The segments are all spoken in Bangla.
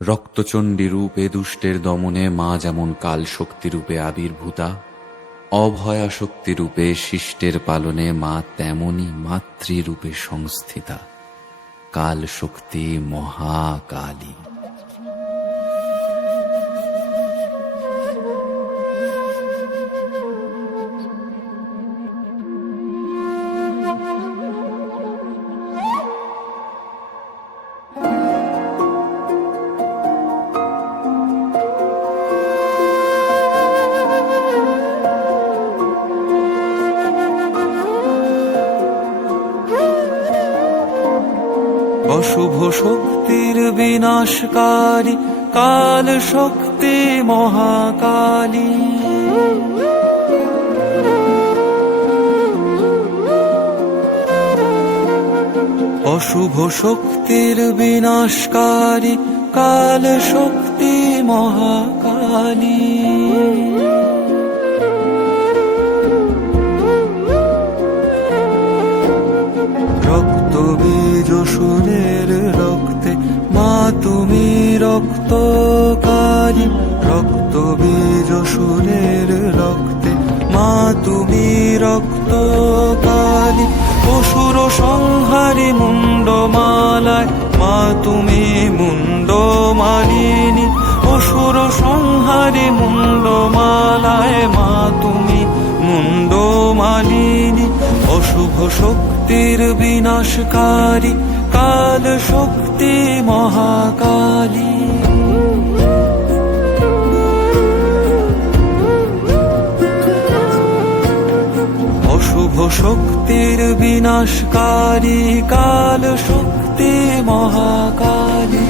রক্তচণ্ডী রূপে দুষ্টের দমনে মা যেমন কাল শক্তি রূপে আবির্ভূতা, অভয়া শক্তি রূপে শিষ্টের পালনে মা তেমনি মাতৃরূপে সংস্থিতা, কাল শক্তি মহাকালী। অশুভ শক্তির বিনাশকারী কাল শক্তি মহাকালী। অশুভ শক্তির বিনাশকারী কাল শক্তি মহাকালী। রক্তবীজ অসুরের রক্তে মা তুমি রক্তকারী। রক্তবীজ অসুরের রক্তে মা তুমি রক্তকারী। অসুর সংহারী মুন্ডমালায় মা তুমি মুন্ডমালিনী। অসুর সংহারী মুন্ডমালায় মা তুমি মুন্ডমালিনী। অশুভ শক্তির বিনাশকারী কাল শক্তি মহাকালী। অশুভ শক্তির বিনাশকারী কাল শক্তি মহাকালী।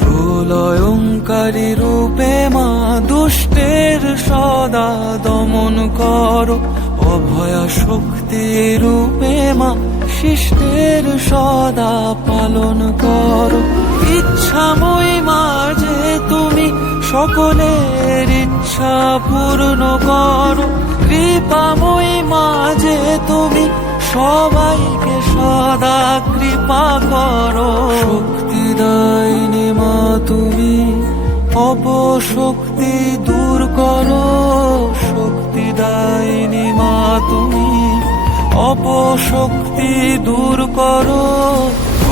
প্রলয়ঙ্কারী রূপে মা দুষ্টের সদা দমন করো। অভয়া শক্তি রূপে মা শিষ্টের সদা পালন করো। ইচ্ছাময়ী মা যে তুমি সকলের ইচ্ছা পূর্ণ করো। কৃপাময়ী মা যে তুমি সবাইকে সদা কৃপা করো। শক্তিদায়িনী মা তুমি অপশক্তি দূর করো। শক্তিদায়িনী মা তুমি অপশক্তি দূর করো।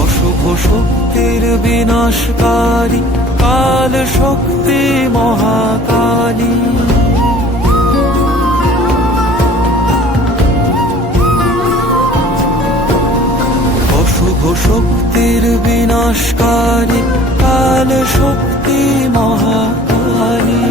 অশুভ শক্তির বিনাশকারী কাল শক্তি মহাকালী। অশুভ শক্তির বিনাশকারী কাল শক্তি মহাকালী।